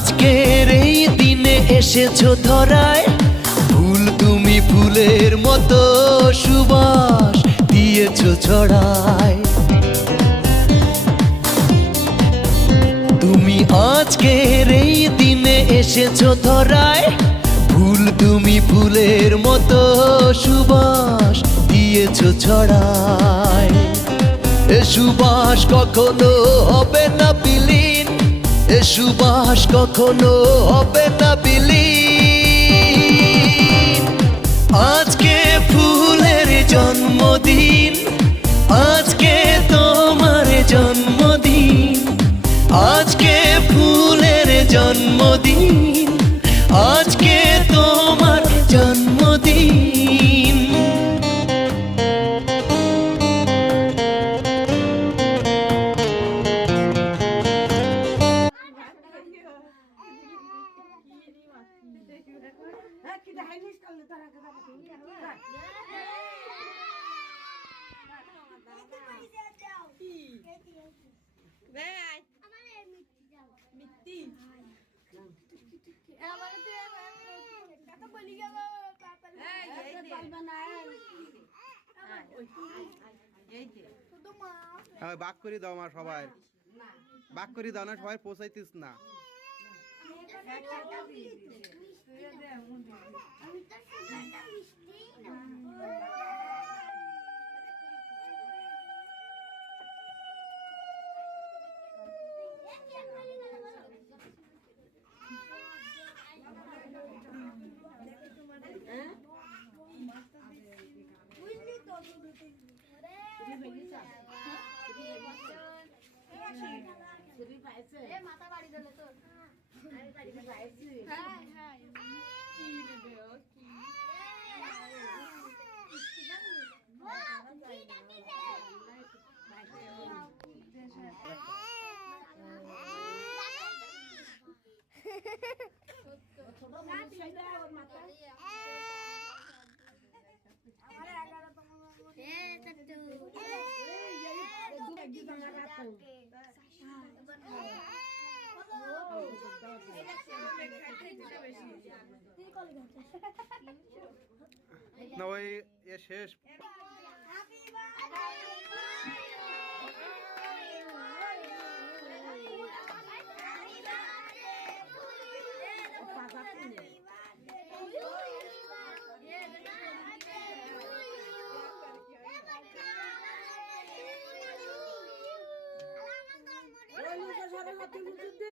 আজকের এই দিনে এসেছো ধরায়, ফুল তুমি ফুলের মতো সুবাস দিয়েছো ছড়ায়। তুমি আজকের এই দিনে এসেছো ধরায়, ফুল তুমি ফুলের মতো সুবাস দিয়েছো ছড়ায়। এ সুবাস কখনো হবে না বিলীন, এ সুবাস কখনো হবে না বিলীন। আজকে ফুলের জন্মদিন, আজকে তোমার জন্মদিন, আজকে ফুলের জন্মদিন, আজকে তোমার জন্মদিন। বাক করে দাও মা, সবাই বাক করে দাও না, সবাই পৌঁছাইতিস না। না ওই এ শেষ। Happy